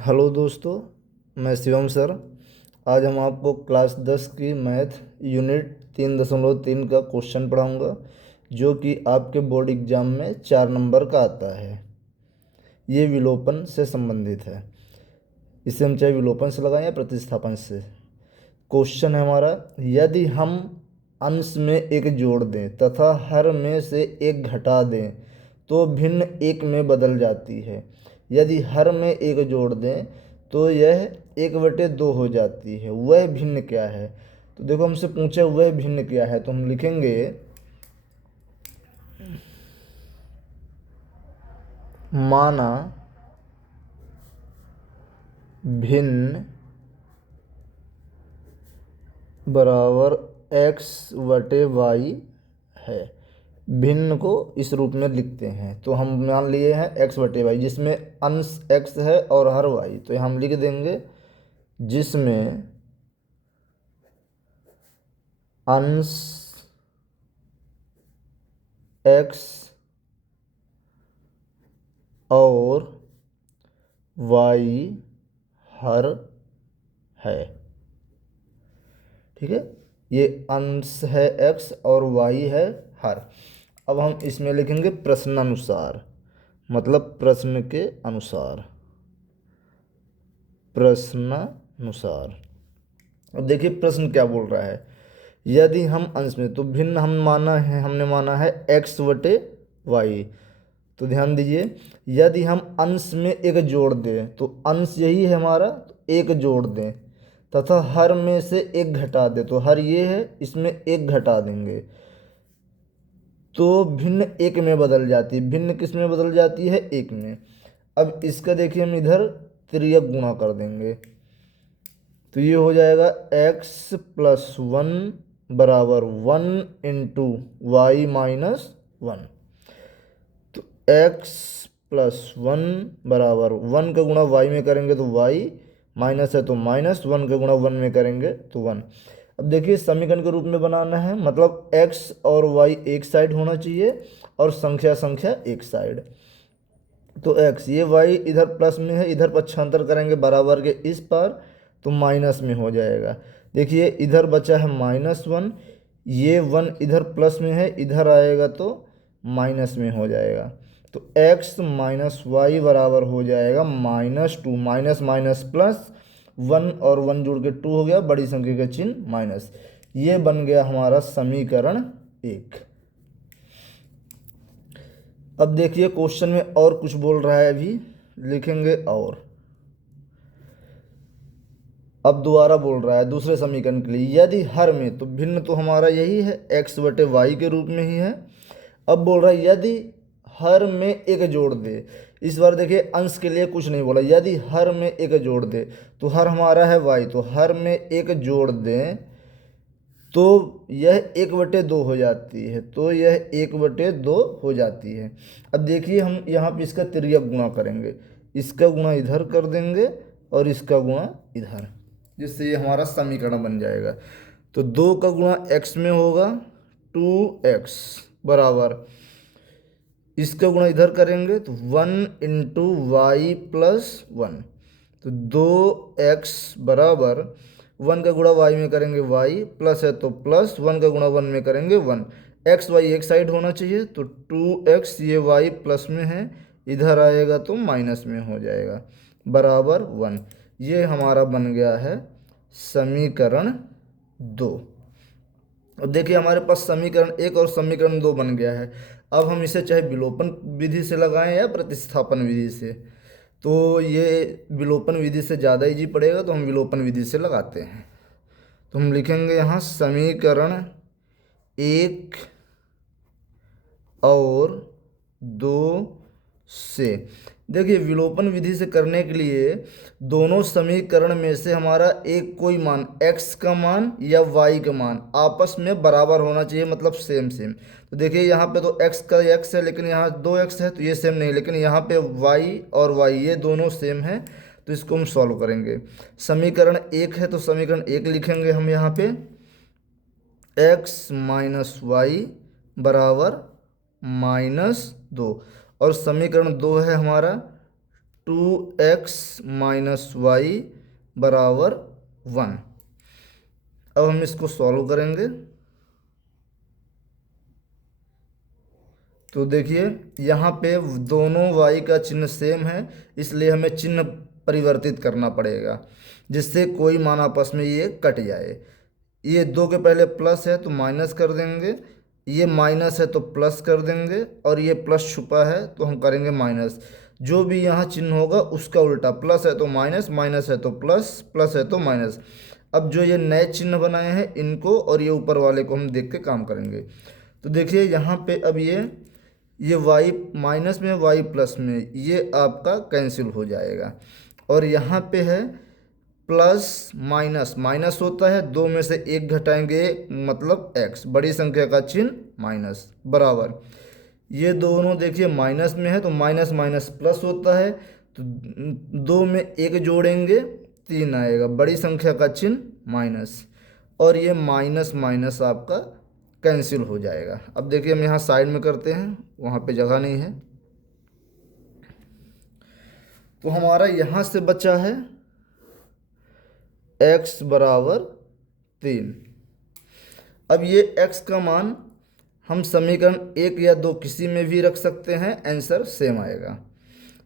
Hello दोस्तों, मैं Shivam sir. आज हम आपको क्लास 10 की मैथ यूनिट 3.3 का क्वेश्चन पढ़ाऊंगा, जो कि आपके बोर्ड एग्जाम में 4 नंबर का आता है। ये विलोपन से संबंधित है। इसे हम चाहे विलोपन से लगाएं या प्रतिस्थापन से। क्वेश्चन है हमारा, यदि हम अंश में एक जोड़ दें तथा हर में से एक घटा दें तो भिन्न एक में बदल जाती है। यदि हर में एक जोड़ दें तो यह 1/2 हो जाती है। वह भिन्न क्या है? तो देखो, हमसे पूछा वह भिन्न क्या है, तो हम लिखेंगे माना भिन्न बराबर x/y है। भिन्न को इस रूप में लिखते हैं, तो हम मान लिए हैं x/y, जिसमें अंश x है और हर y। तो हम लिख देंगे जिसमें अंश x और y हर है। ठीक है, ये अंश है x और y है हर। अब हम इसमें लिखेंगे प्रश्नानुसार, मतलब प्रश्न के अनुसार। प्रश्नानुसार। अब देखिए प्रश्न क्या बोल रहा है। यदि हम अंश में, तो भिन्न हमने माना है x/y। तो ध्यान दीजिए, यदि हम अंश में एक जोड़ दें, तो अंश यही है हमारा, तो एक जोड़ दें तथा हर में से एक घटा दें, तो हर ये है, इसमें एक घटा देंगे तो भिन्न एक में बदल जाती है। भिन्न किस में बदल जाती है? एक में। अब इसका देखिए, हम इधर तिर्यक गुणा कर देंगे, तो ये हो जाएगा x+1 बराबर 1 × y-1। तो x+1 बराबर 1 का गुणा y में करेंगे तो y, माइनस है तो माइनस, 1 का गुणा 1 में करेंगे तो 1। अब देखिए समीकरण के रूप में बनाना है, मतलब x और y एक साइड होना चाहिए और संख्या संख्या एक साइड। तो x, ये y इधर प्लस में है, इधर पक्षांतर करेंगे बराबर के इस पार, तो माइनस में हो जाएगा। देखिए इधर बचा है -1, ये 1 इधर प्लस में है, इधर आएगा तो माइनस में हो जाएगा। तो x माइनस वाई बराबर हो जाएगा -2। माइनस माइनस प्लस, 1 और 1 जुड़ के 2 हो गया, बड़ी संख्या का चिन्ह माइनस। ये बन गया हमारा समीकरण 1। अब देखिए क्वेश्चन में और कुछ बोल रहा है, अभी लिखेंगे और। अब दोबारा बोल रहा है दूसरे समीकरण के लिए, यदि हर में, तो भिन्न तो हमारा यही है x/y के रूप में ही है। अब बोल रहा है यदि हर में एक जोड़ दे। इस बार देखिए अंश के लिए कुछ नहीं बोला, यदि हर में एक जोड़ दे, तो हर हमारा है y, तो हर में एक जोड़ दें तो यह 1/2 हो जाती है। तो यह 1/2 हो जाती है। अब देखिए हम यहाँ पे इसका तिर्यक गुणा करेंगे, इसका गुणा इधर कर देंगे और इसका गुणा इधर, जिससे ये हमारा समीकरण बन जाएगा। तो 2 का गुणा x में होगा 2x बराबर, इसका गुणा इधर करेंगे तो 1 × y+1। तो 2x बराबर 1 का गुणा y में करेंगे y, प्लस है तो प्लस, 1 का गुणा 1 में करेंगे 1। x y एक साइड होना चाहिए, तो 2x, ये y प्लस में है, इधर आएगा तो माइनस में हो जाएगा, बराबर 1। ये हमारा बन गया है समीकरण 2। अब देखिए हमारे पास समीकरण 1 और समीकरण 2 बन गया है। अब हम इसे चाहे विलोपन विधि से लगाएं या प्रतिस्थापन विधि से। तो ये विलोपन विधि से ज़्यादा इजी पड़ेगा, तो हम विलोपन विधि से लगाते हैं। तो हम लिखेंगे यहाँ समीकरण 1 और 2 से। देखिए विलोपन विधि से करने के लिए दोनों समीकरण में से हमारा एक कोई मान, x का मान या y का मान आपस में बराबर होना चाहिए, मतलब सेम सेम। तो देखिए यहाँ पे तो x का x है, लेकिन यहाँ 2x है, तो ये सेम नहीं, लेकिन यहाँ पे y और y ये दोनों सेम है, तो इसको हम सॉल्व करेंगे। समीकरण 1 है तो समीकरण 1 लिखेंगे हम यहाँ पे, x माइनस वाई बराबर -2। और समीकरण 2 है हमारा 2x माइनस वाई बराबर 1। अब हम इसको सॉल्व करेंगे। तो देखिए यहाँ पे दोनों y का चिन्ह सेम है, इसलिए हमें चिन्ह परिवर्तित करना पड़ेगा जिससे कोई मान आपस में ये कट जाए। ये 2 के पहले प्लस है तो माइनस कर देंगे, ये माइनस है तो प्लस कर देंगे, और ये प्लस छुपा है तो हम करेंगे माइनस। जो भी यहाँ चिन्ह होगा उसका उल्टा, प्लस है तो माइनस, माइनस है तो प्लस, प्लस है तो माइनस। अब जो ये नए चिन्ह बनाए हैं इनको और ये ऊपर वाले को हम देख के काम करेंगे। तो देखिए यहाँ पे अब ये y माइनस में y प्लस में ये आपका कैंसिल हो जाएगा, और यहाँ पे है प्लस माइनस, माइनस होता है 2 में से 1 घटाएंगे मतलब x, बड़ी संख्या का चिन्ह माइनस बराबर। ये दोनों देखिए माइनस में है तो माइनस माइनस प्लस होता है, तो 2 में 1 जोड़ेंगे 3 आएगा, बड़ी संख्या का चिन्ह माइनस, और ये माइनस माइनस आपका कैंसिल हो जाएगा। अब देखिए हम यहाँ साइड में करते हैं, वहाँ पे जगह नहीं है, तो हमारा यहाँ से बचा है x बराबर 3। अब ये x का मान हम समीकरण 1 या 2 किसी में भी रख सकते हैं, आंसर सेम आएगा।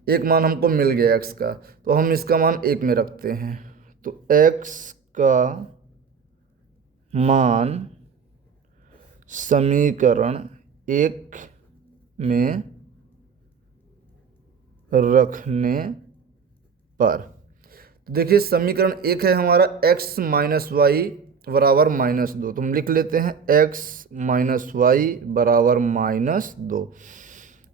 एक मान हमको मिल गया x का, तो हम इसका मान 1 में रखते हैं, तो x का मान समीकरण 1 में रखने पर, तो देखिए समीकरण 1 है हमारा x माइनस वाई बराबर -2, तो हम लिख लेते हैं x माइनस वाई बराबर -2।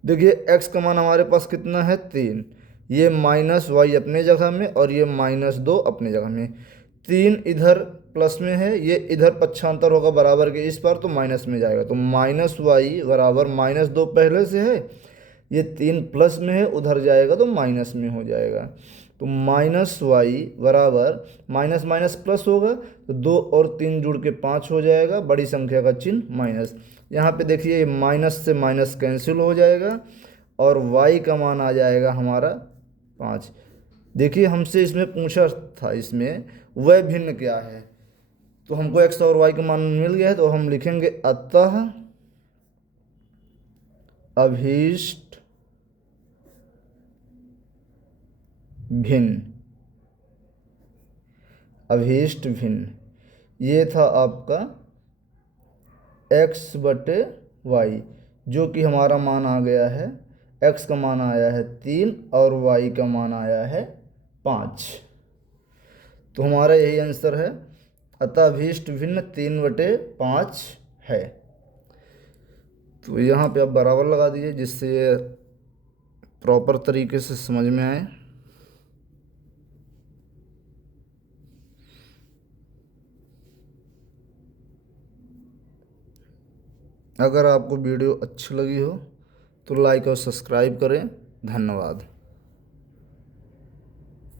देखिए x का मान हमारे पास कितना है 3, ये माइनस वाई अपने जगह में और ये -2 अपने जगह में, 3 इधर प्लस में है, ये इधर पक्षांतर होगा बराबर के इस पर तो माइनस में जाएगा, तो माइनस वाई बराबर -2 पहले से है, ये 3 प्लस में है उधर जाएगा तो माइनस में हो जाएगा, तो माइनस वाई बराबर माइनस माइनस प्लस होगा तो 2 और 3 जुड़ के 5 हो जाएगा, बड़ी संख्या का चिन्ह माइनस। यहाँ पे देखिए ये माइनस से माइनस कैंसिल हो जाएगा और y का मान आ जाएगा हमारा 5। देखिए हमसे इसमें पूछा था इसमें वह भिन्न क्या है, तो हमको x और y का मान मिल गया है, तो हम लिखेंगे अतः अभीष्ट भिन्न, अभीष्ट भिन्न, ये था आपका x बटे y, जो कि हमारा मान आ गया है, x का मान आया है 3 और y का मान आया है 5। तो हमारा यही आंसर है, अतः अभीष्ट भिन्न 3/5 है। तो यहाँ पे आप बराबर लगा दीजिए जिससे ये प्रॉपर तरीके से समझ में आए। अगर आपको वीडियो अच्छी लगी हो तो लाइक और सब्सक्राइब करें। धन्यवाद।